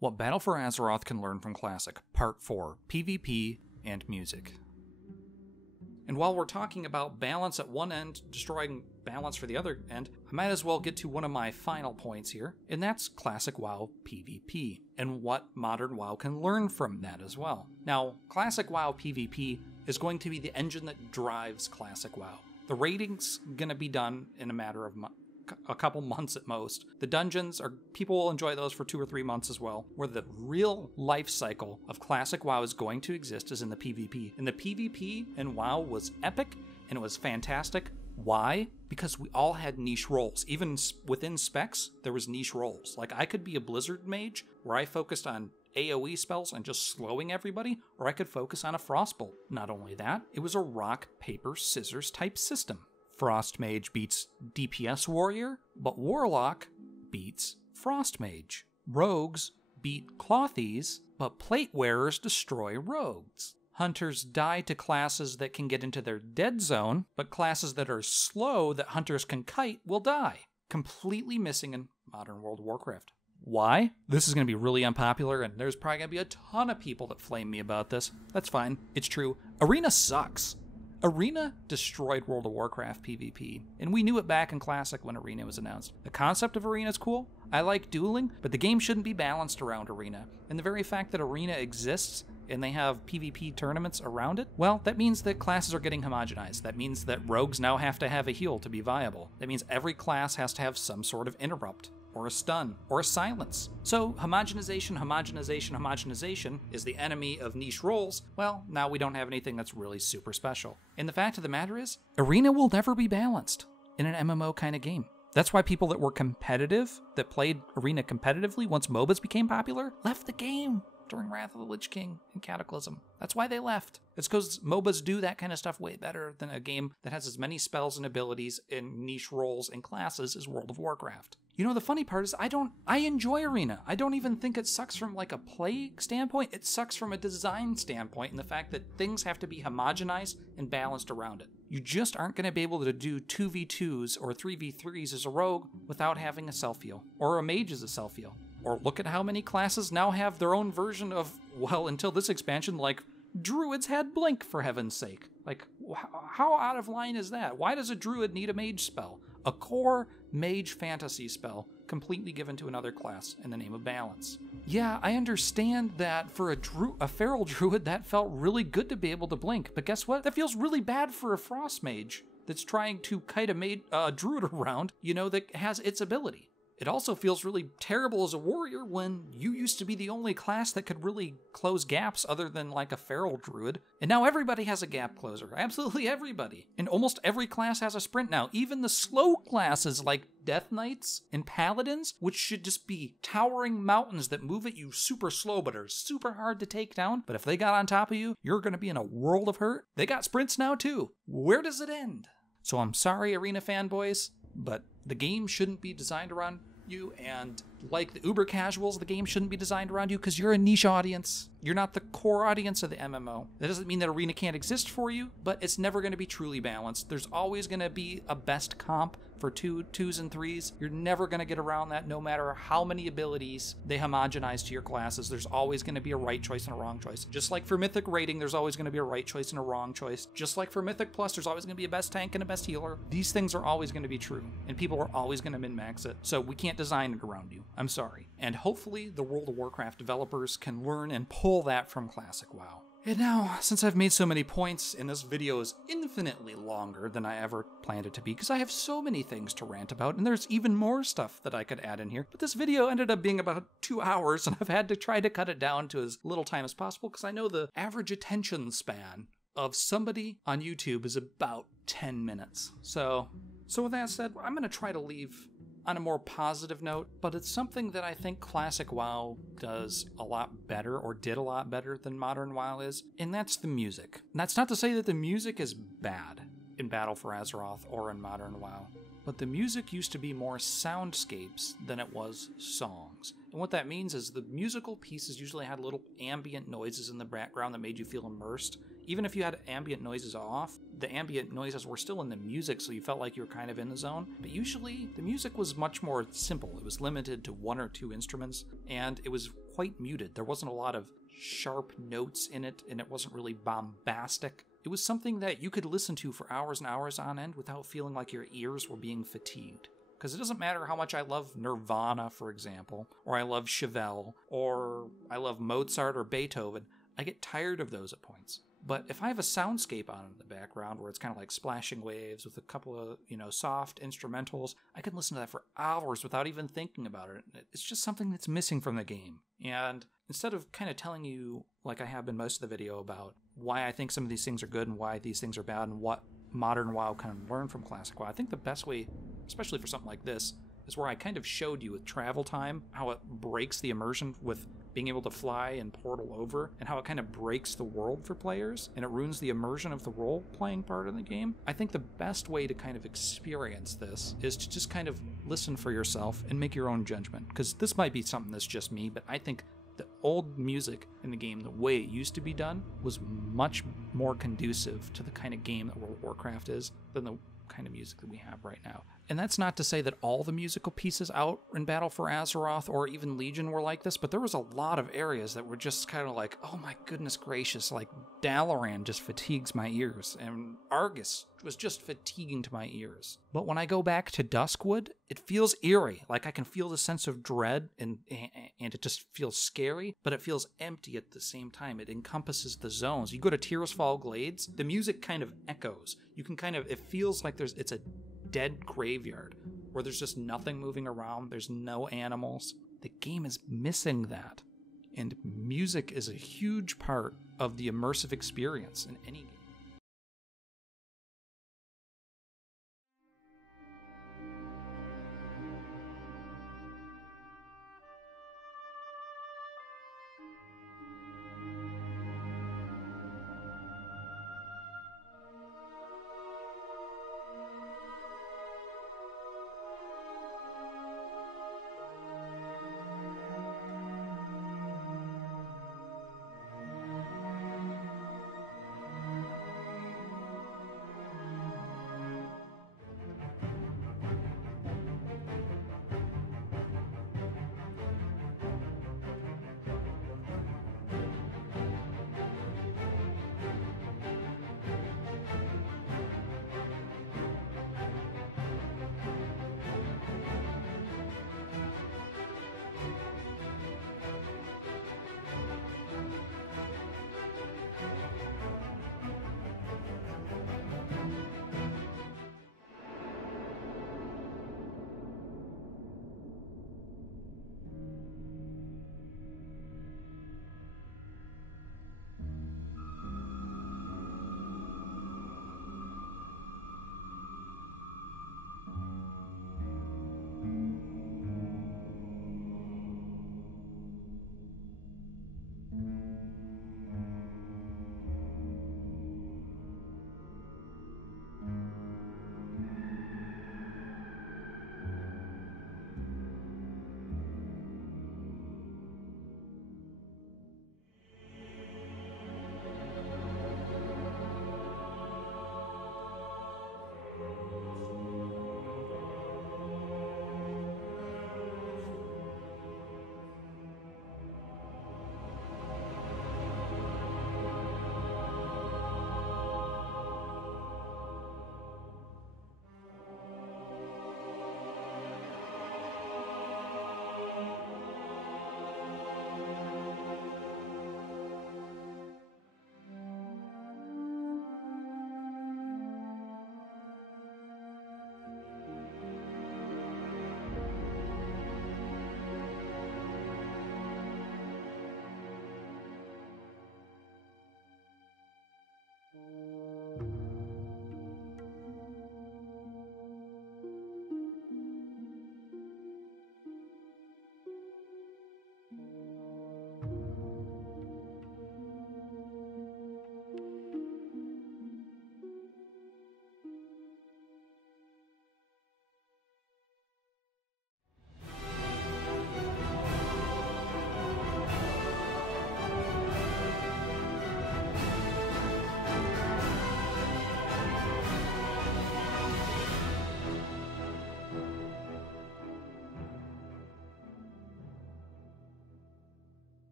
What Battle for Azeroth can learn from Classic, Part 4, PvP and Music. And while we're talking about balance at one end, destroying balance for the other end, I might as well get to one of my final points here, and that's Classic WoW PvP, and what Modern WoW can learn from that as well. Now, Classic WoW PvP is going to be the engine that drives Classic WoW. The rating's gonna be done in a matter of a couple months at most. The dungeons people will enjoy those for 2 or 3 months as well. Where the real life cycle of Classic WoW is going to exist is in the PvP. And the PvP in WoW was epic and it was fantastic. Why? Because we all had niche roles. Even within specs, there was niche roles. Like I could be a Blizzard mage where I focused on AoE spells and just slowing everybody, or I could focus on a Frostbolt. Not only that, it was a rock, paper, scissors type system. Frost Mage beats DPS Warrior, but Warlock beats Frost Mage. Rogues beat Clothies, but Plate Wearers destroy Rogues. Hunters die to classes that can get into their dead zone, but classes that are slow that hunters can kite will die. Completely missing in modern World of Warcraft. Why? This is going to be really unpopular, and there's probably going to be a ton of people that flame me about this. That's fine. It's true. Arena sucks. Arena destroyed World of Warcraft PvP, and we knew it back in Classic when Arena was announced. The concept of Arena is cool. I like dueling, but the game shouldn't be balanced around Arena. And the very fact that Arena exists and they have PvP tournaments around it, well, that means that classes are getting homogenized. That means that rogues now have to have a heal to be viable. That means every class has to have some sort of interrupt, or a stun, or a silence. So homogenization, homogenization, homogenization is the enemy of niche roles. Well, now we don't have anything that's really super special. And the fact of the matter is, Arena will never be balanced in an MMO kind of game. That's why people that were competitive, that played Arena competitively once MOBAs became popular, left the game during Wrath of the Lich King and Cataclysm. That's why they left. It's because MOBAs do that kind of stuff way better than a game that has as many spells and abilities and niche roles and classes as World of Warcraft. You know, the funny part is I enjoy Arena. I don't even think it sucks from like a play standpoint. It sucks from a design standpoint, and the fact that things have to be homogenized and balanced around it. You just aren't going to be able to do 2v2s or 3v3s as a rogue without having a self-heal, or a mage as a self-heal. Or look at how many classes now have their own version of, well, until this expansion, like, druids had blink, for heaven's sake. Like, how out of line is that? Why does a druid need a mage spell? A core mage fantasy spell completely given to another class in the name of balance. Yeah, I understand that for a feral druid, that felt really good to be able to blink, but guess what? That feels really bad for a frost mage that's trying to kite a druid around, you know, that has its ability. It also feels really terrible as a warrior when you used to be the only class that could really close gaps other than like a feral druid. And now everybody has a gap closer. Absolutely everybody. And almost every class has a sprint now. Even the slow classes like Death Knights and Paladins, which should just be towering mountains that move at you super slow but are super hard to take down. But if they got on top of you, you're going to be in a world of hurt. They got sprints now too. Where does it end? So I'm sorry, Arena fanboys, but the game shouldn't be designed around you, and like the uber casuals, the game shouldn't be designed around you because you're a niche audience. You're not the core audience of the MMO. That doesn't mean that Arena can't exist for you, but it's never going to be truly balanced. There's always going to be a best comp for 2s and 3s. You're never going to get around that no matter how many abilities they homogenize to your classes. There's always going to be a right choice and a wrong choice. Just like for Mythic rating, there's always going to be a right choice and a wrong choice. Just like for Mythic Plus, there's always going to be a best tank and a best healer. These things are always going to be true, and people are always going to min-max it. So we can't design it around you. I'm sorry. And hopefully the World of Warcraft developers can learn and pull that from Classic WoW. And now, since I've made so many points, and this video is infinitely longer than I ever planned it to be, because I have so many things to rant about, and there's even more stuff that I could add in here, but this video ended up being about 2 hours, and I've had to try to cut it down to as little time as possible, because I know the average attention span of somebody on YouTube is about 10 minutes. So with that said, I'm going to try to leave on a more positive note, but it's something that I think Classic WoW does a lot better, or did a lot better than Modern WoW is, and that's the music. And that's not to say that the music is bad in Battle for Azeroth or in Modern WoW, but the music used to be more soundscapes than it was songs. And what that means is the musical pieces usually had little ambient noises in the background that made you feel immersed, even if you had ambient noises off, the ambient noises were still in the music, so you felt like you were kind of in the zone. But usually, the music was much more simple. It was limited to 1 or 2 instruments, and it was quite muted. There wasn't a lot of sharp notes in it, and it wasn't really bombastic. It was something that you could listen to for hours and hours on end without feeling like your ears were being fatigued. Because it doesn't matter how much I love Nirvana, for example, or I love Chevelle, or I love Mozart or Beethoven, I get tired of those at points. But if I have a soundscape on in the background where it's kind of like splashing waves with a couple of, soft instrumentals, I can listen to that for hours without even thinking about it. It's just something that's missing from the game. And instead of kind of telling you, like I have been most of the video, about why I think some of these things are good and why these things are bad and what modern WoW can learn from classic WoW, I think the best way, especially for something like this, is where I kind of showed you with travel time how it breaks the immersion with being able to fly and portal over, and how it kind of breaks the world for players, and it ruins the immersion of the role-playing part of the game. I think the best way to kind of experience this is to just kind of listen for yourself and make your own judgment, because this might be something that's just me, but I think the old music in the game, the way it used to be done, was much more conducive to the kind of game that World of Warcraft is than the kind of music that we have right now. And that's not to say that all the musical pieces out in Battle for Azeroth or even Legion were like this, but there was a lot of areas that were just kind of like, oh my goodness gracious, like Dalaran just fatigues my ears, and Argus was just fatiguing to my ears. But when I go back to Duskwood, it feels eerie, like I can feel the sense of dread, and it just feels scary, but it feels empty at the same time. It encompasses the zones. You go to Tearsfall Glades, the music kind of echoes. You can kind of, it feels like it's a dead graveyard where there's just nothing moving around, there's no animals. The game is missing that. And music is a huge part of the immersive experience in any game.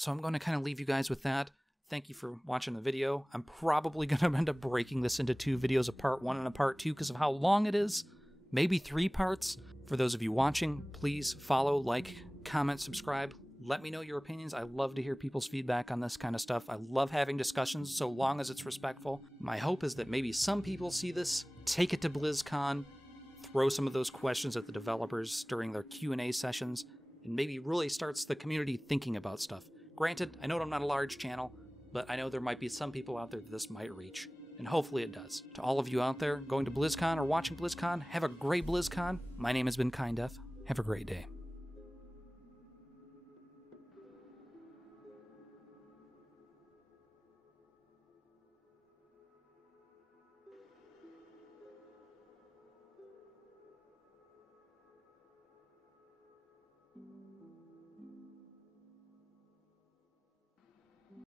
So I'm going to kind of leave you guys with that. Thank you for watching the video. I'm probably going to end up breaking this into 2 videos, a part 1 and a part 2, because of how long it is. Maybe 3 parts. For those of you watching, please follow, like, comment, subscribe. Let me know your opinions. I love to hear people's feedback on this kind of stuff. I love having discussions so long as it's respectful. My hope is that maybe some people see this, take it to BlizzCon, throw some of those questions at the developers during their Q&A sessions, and maybe really starts the community thinking about stuff. Granted, I know I'm not a large channel, but I know there might be some people out there that this might reach, and hopefully it does. To all of you out there going to BlizzCon or watching BlizzCon, have a great BlizzCon. My name has been Kind Death. Have a great day.